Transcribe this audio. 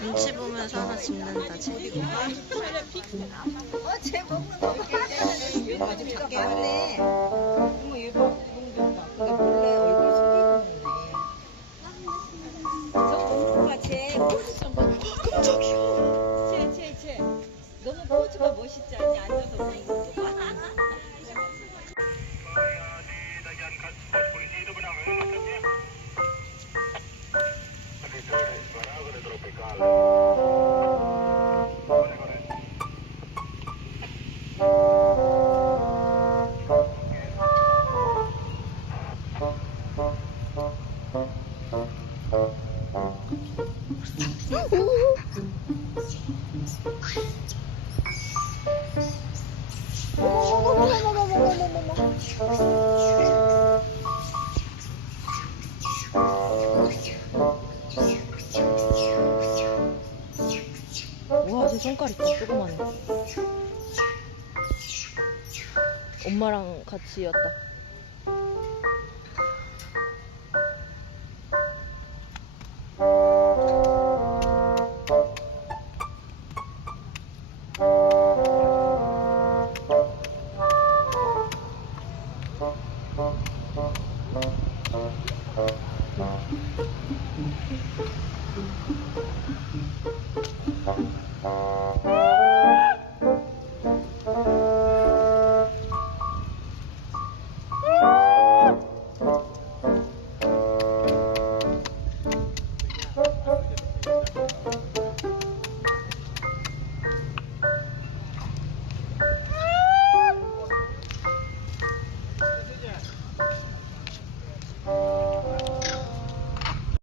눈치 보면서 하나 집는다, 쟤. 쟤 먹는 거 아주 작게 하네. 어머, 얘 먹는다. 그러니까 몰래 얼굴 숨기고 먹네. 저거 먹는 거야, 쟤. 포즈 좀 봐. 깜짝이야. 쟤. 너무 포즈가 멋있지 않니? 앉아서 먹는 거. 우와, 쟤 손가락 있다, 조그마네. 엄마랑 같이 였다.